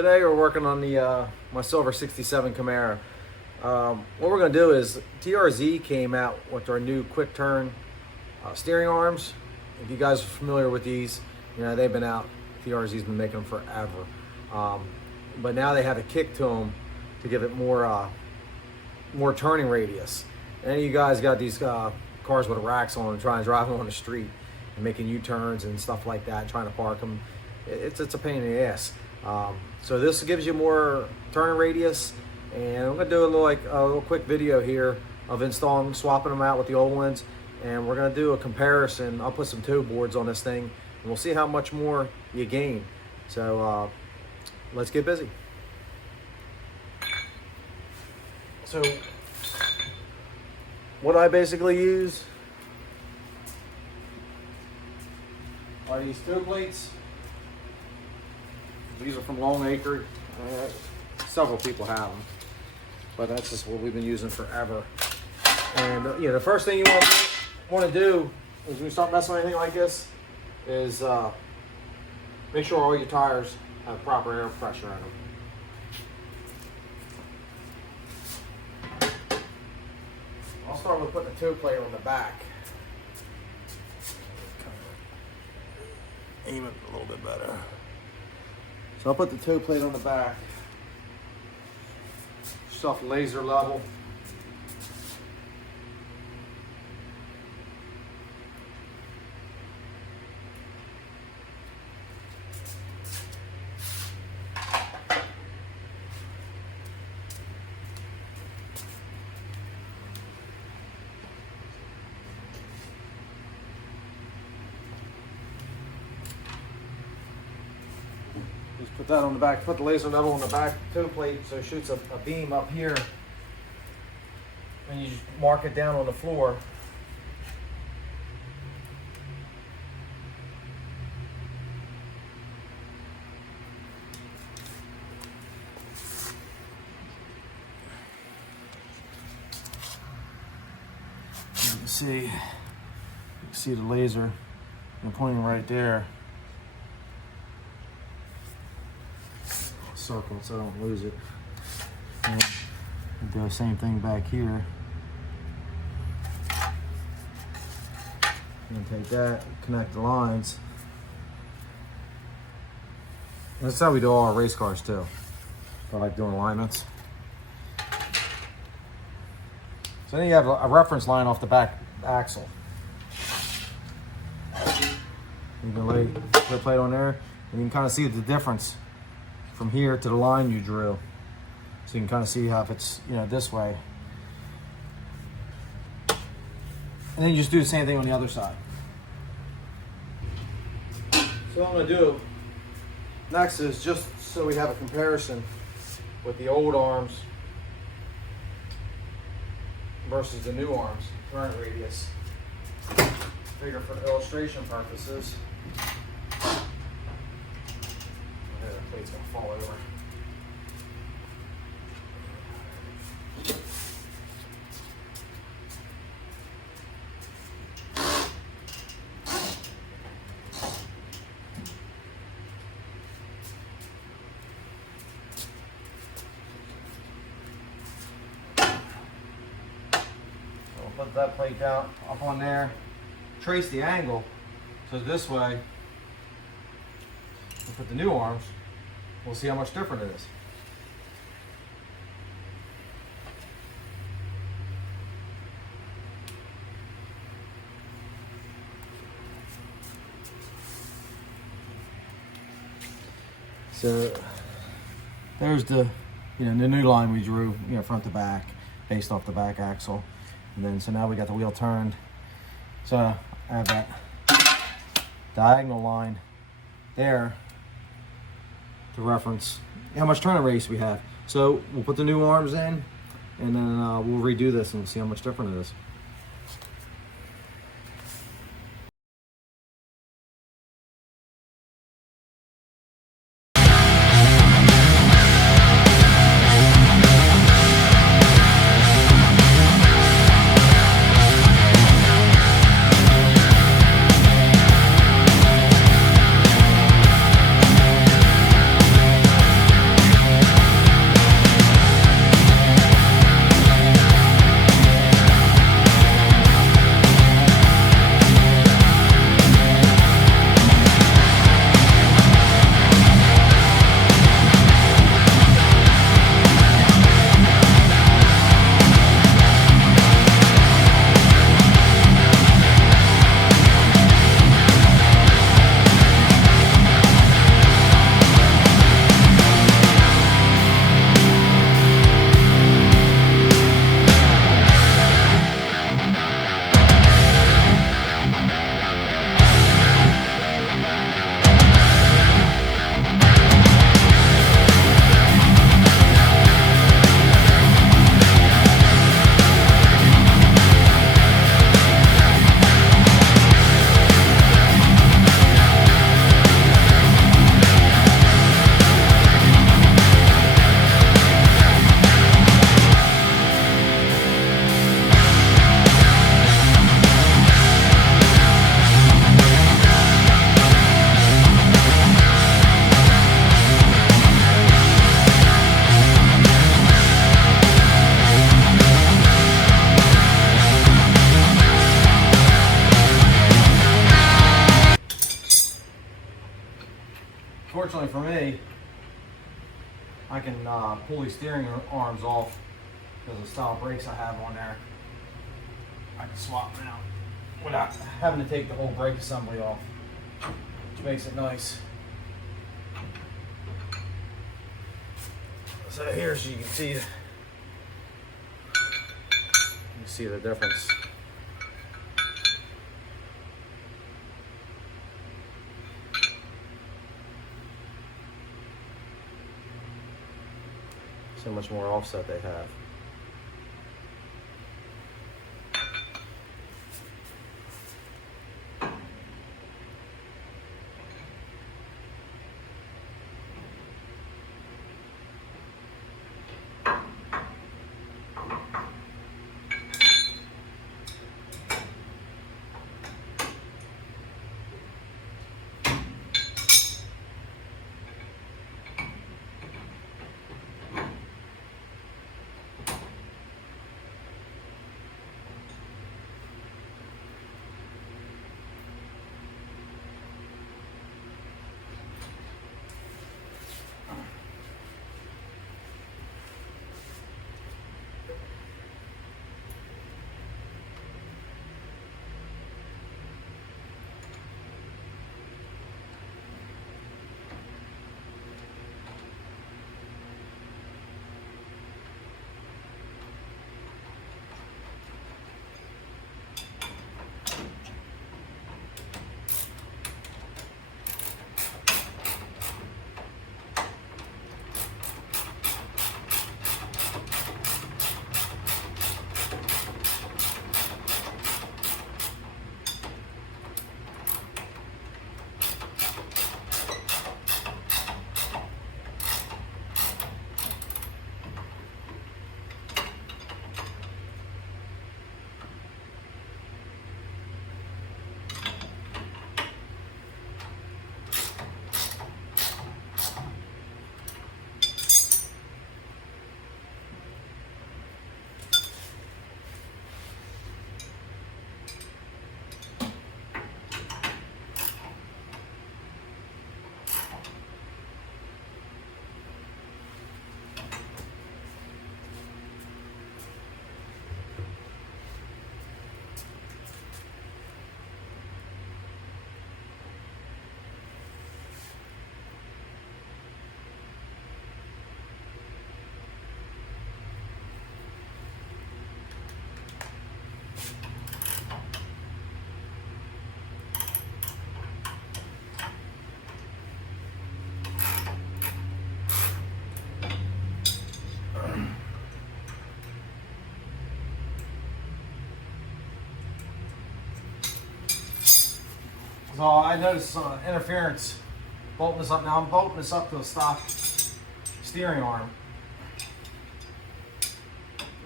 Today we're working on the my silver 67 Camaro. What we're going to do is TRZ came out with our new quick turn steering arms. If you guys are familiar with these, you know they've been out. TRZ's been making them forever, but now they have a kick to them to give it more turning radius. And you guys got these cars with racks on and trying to drive them on the street and making U-turns and stuff like that, trying to park them. It's a pain in the ass. So this gives you more turning radius, and I'm gonna do a little quick video here of installing, swapping them out with the old ones, and we're gonna do a comparison. I'll put some toe boards on this thing, and we'll see how much more you gain. So let's get busy. So what I basically use are these toe plates. These are from Long Acre. Several people have them, but that's just what we've been using forever. And the first thing you want to do is when you start messing with anything like this is make sure all your tires have proper air pressure in them. I'll start with putting a toe plate on the back. Aim it a little bit better. So I'll put the toe plate on the back, stuff laser level. Just put that on the back, put the laser level on the back toe plate so it shoots a beam up here. And you just mark it down on the floor. You can see the laser pointing right there. Circle so I don't lose it. And do the same thing back here. And take that, connect the lines. That's how we do all our race cars too. I like doing alignments. So then you have a reference line off the back axle. You can lay the plate on there, and you can kind of see the difference from here to the line you drew. So you can kind of see how if it's, this way. And then you just do the same thing on the other side. So what I'm gonna do next is just so we have a comparison with the old arms versus the new arms, turn radius. Figure for illustration purposes. The plate's gonna fall over. So we'll put that plate down up on there, trace the angle, so this way we'll put the new arms. We'll see how much different it is. So there's the new line we drew, front to back, based off the back axle. And then so now we got the wheel turned. So I have that diagonal line there to reference how much turning radius we have. So we'll put the new arms in, and then we'll redo this and see how much different it is. me, I can pull these steering arms off because of the style brakes I have on there. I can swap them out without having to take the whole brake assembly off, which makes it nice. So here's, you can see the difference. So much more offset they have. So I noticed interference bolting this up. Now I'm bolting this up to a stock steering arm,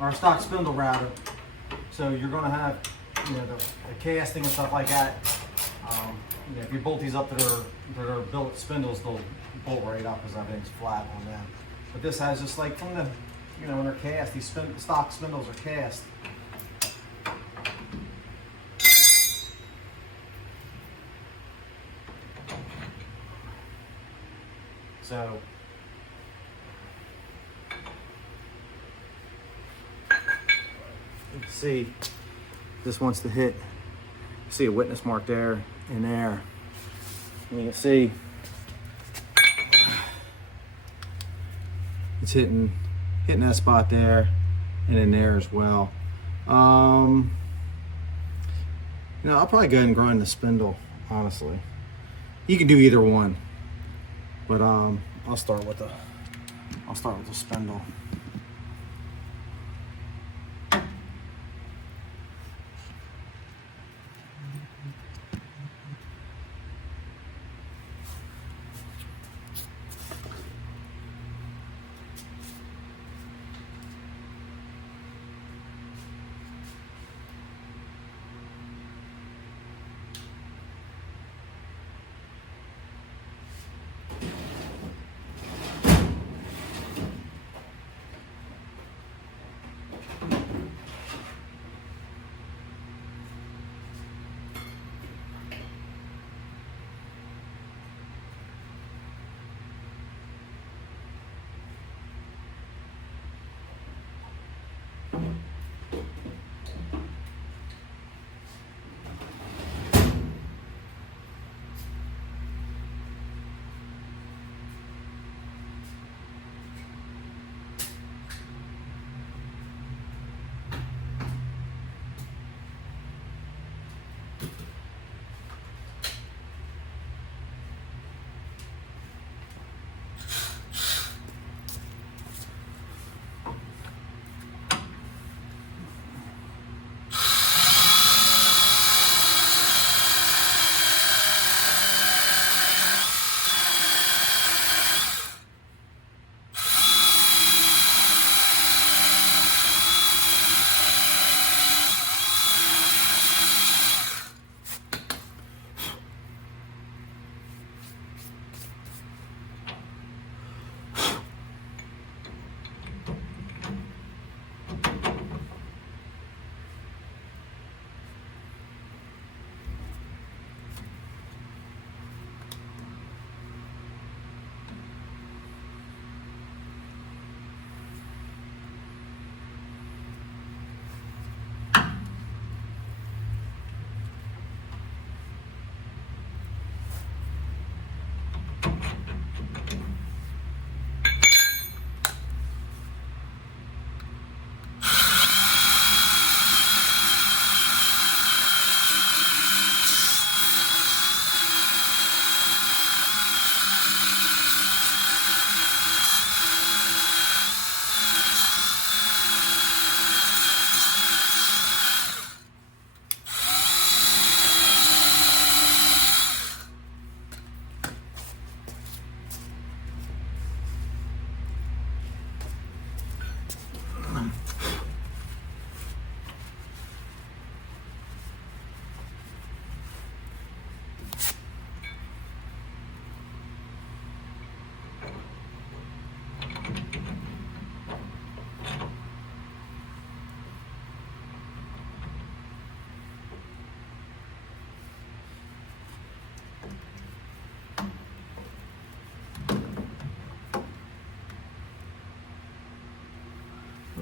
or a stock spindle rather. So you're going to have, you know, the casting and stuff like that. You know, if you bolt these up to their billet spindles, they'll bolt right up because everything's flat on them. But this has just like from the, you know, when they're cast, these stock spindles are cast. So you can see this wants to hit. See a witness mark there and there. And you can see it's hitting that spot there and in there as well. You know, I'll probably go ahead and grind the spindle, honestly. You can do either one. But I'll start with the spindle.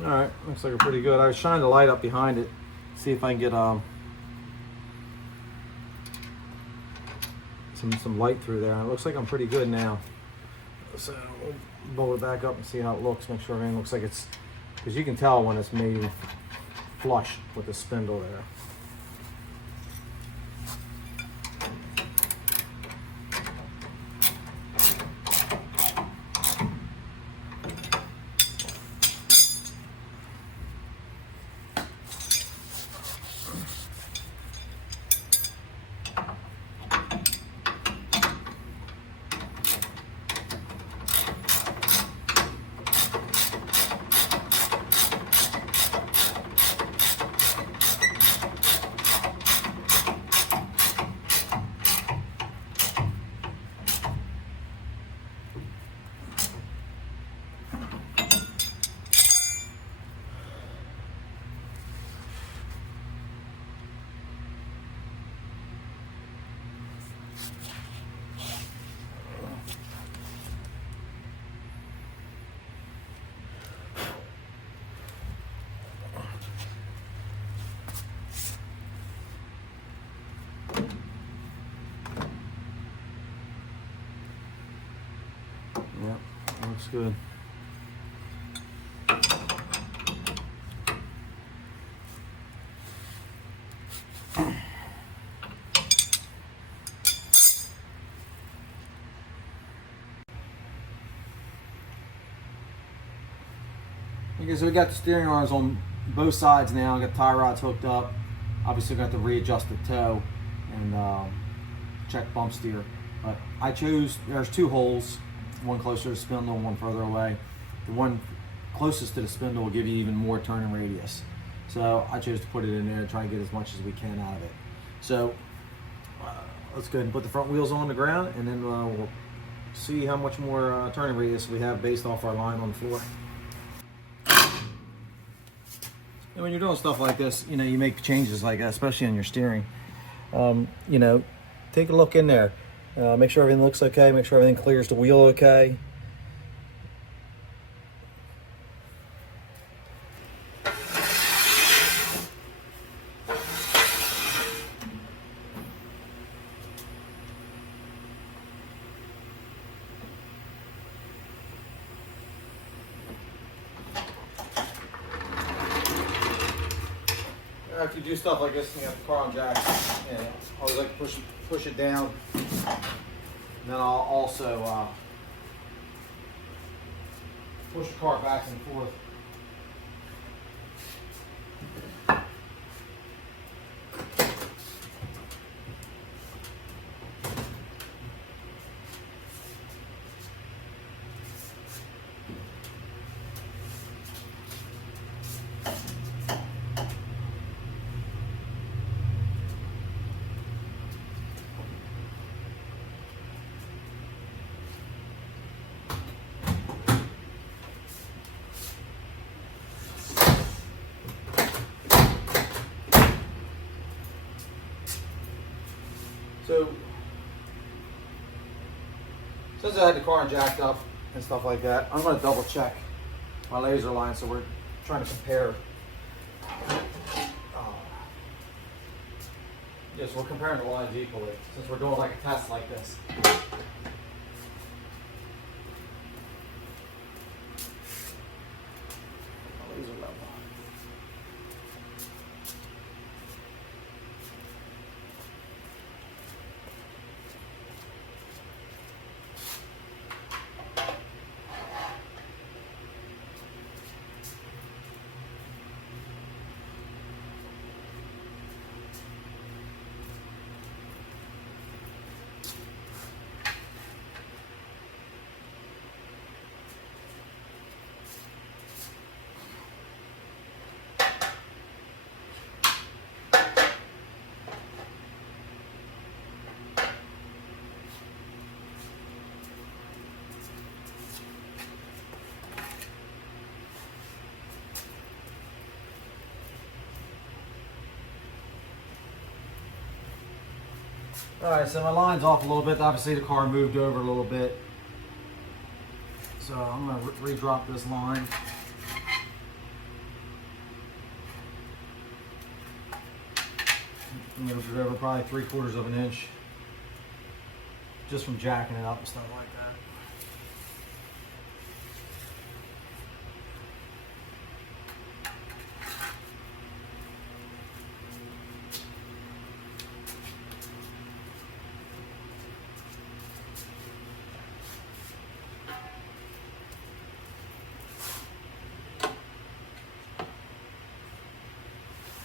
All right, looks like we're pretty good. I was shining the light up behind it, see if I can get some light through there. It looks like I'm pretty good now. So we'll blow it back up and see how it looks. Make sure everything looks like it's, because you can tell when it's made flush with the spindle there. Yeah, looks good. Okay, so we got the steering arms on both sides now. Got tie rods hooked up. Obviously got to readjust the toe and check bump steer. But I chose, there's two holes, one closer to the spindle and one further away. The one closest to the spindle will give you even more turning radius. So I chose to put it in there and try and get as much as we can out of it. So let's go ahead and put the front wheels on the ground, and then we'll see how much more turning radius we have based off our line on the floor. And when you're doing stuff like this, you know, you make changes like that, especially on your steering. You know, take a look in there. Make sure everything looks okay. Make sure everything clears the wheel okay. after you do stuff like this, you have the car on jack. Yeah, I always like to push it down. And then I'll also push the car back and forth. So, since I had the car jacked up and stuff like that, I'm going to double check my laser line, so we're trying to compare. Yes, we're comparing the lines equally, since we're doing like a test like this. Laser level. All right, so my line's off a little bit. Obviously, the car moved over a little bit. So I'm going to re-drop this line. Moved it over probably 3/4 of an inch, just from jacking it up and stuff like that.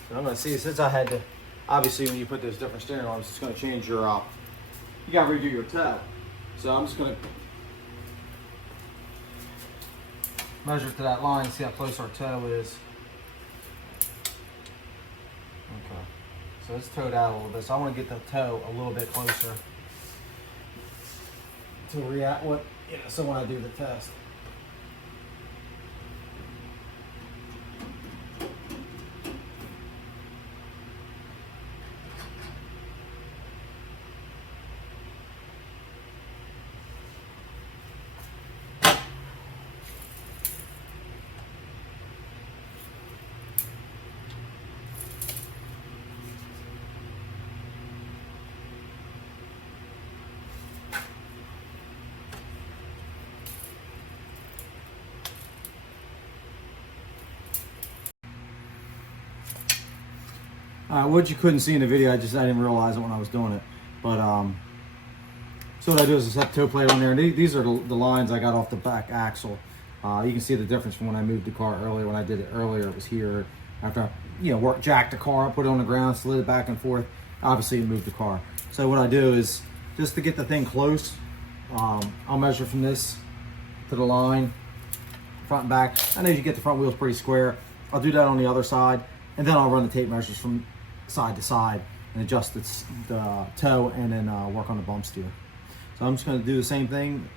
I'm going to see, since I had to, obviously when you put those different steering arms, it's going to change your, you got to redo your toe. So I'm just going to measure to that line, see how close our toe is. Okay, so it's towed out a little bit, so I want to get the toe a little bit closer to react, so when I do the test. What you couldn't see in the video, I didn't realize it when I was doing it. But so what I do is I set the toe plate on there, and these are the lines I got off the back axle. You can see the difference from when I moved the car earlier. When I did it earlier, it was here. After I jacked the car up, put it on the ground, slid it back and forth. Obviously, it moved the car. So what I do is, just to get the thing close, I'll measure from this to the line, front and back. I know you get the front wheels pretty square. I'll do that on the other side, and then I'll run the tape measures from side to side and adjust the toe, and then work on the bump steer. So I'm just going to do the same thing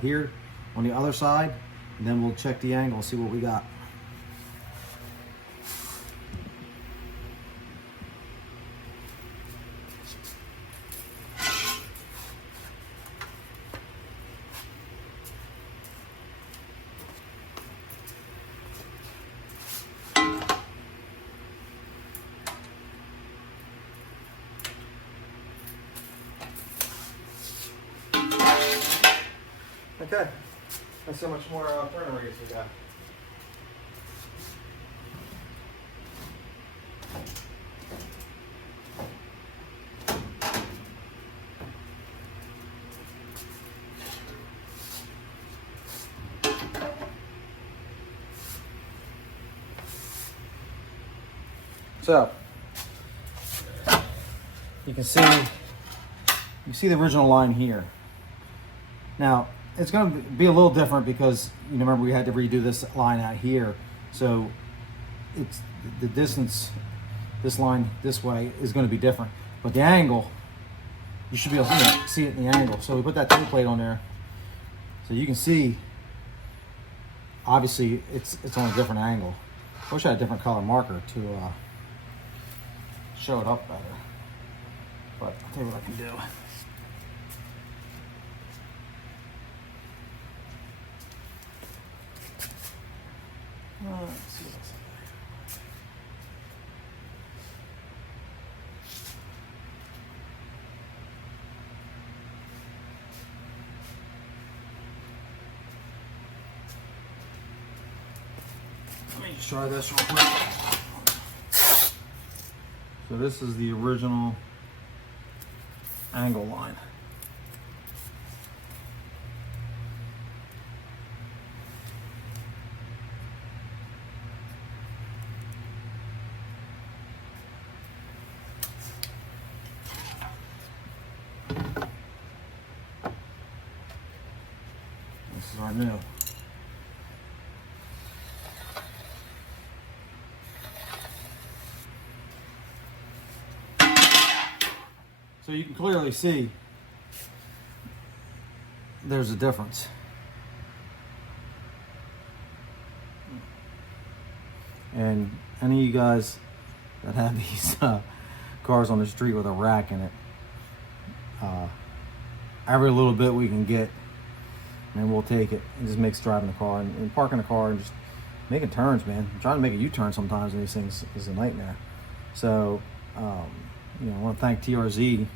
here on the other side, and then we'll check the angle, see what we got. Okay, that's how much more turning radius we got. So you can see the original line here. Now it's going to be a little different because you know, remember we had to redo this line out here, so it's the distance. This line this way is going to be different, but the angle, you should be able to see it in the angle. So we put that tin plate on there, so you can see. Obviously, it's on a different angle. I wish I had a different color marker to show it up better. But I'll tell you what I can do. Let's see what's Let me just try this real quick. So this is the original angle line. This is our new. So you can clearly see there's a difference. And any of you guys that have these cars on the street with a rack in it, every little bit we can get, and we'll take it. It just makes driving the car and parking the car and just making turns, man. Trying to make a U-turn sometimes in these things is a nightmare. So, you know, I want to thank TRZ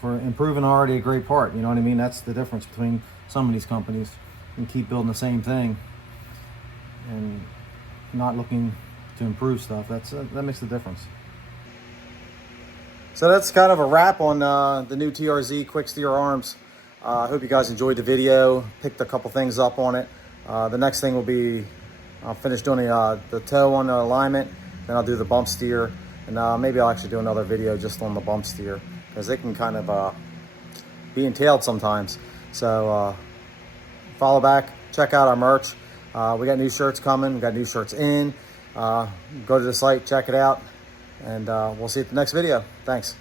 for improving already a great part. You know what I mean? That's the difference between some of these companies. You can keep building the same thing and not looking to improve stuff. That makes the difference. So that's kind of a wrap on the new TRZ quick steer arms. I hope you guys enjoyed the video, picked a couple things up on it. The next thing will be, I'll finish doing the toe on the alignment, then I'll do the bump steer, and maybe I'll actually do another video just on the bump steer, because they can kind of be entailed sometimes. So follow back, check out our merch. We got new shirts coming, we got new shirts in. Go to the site, check it out, and we'll see you at the next video. Thanks.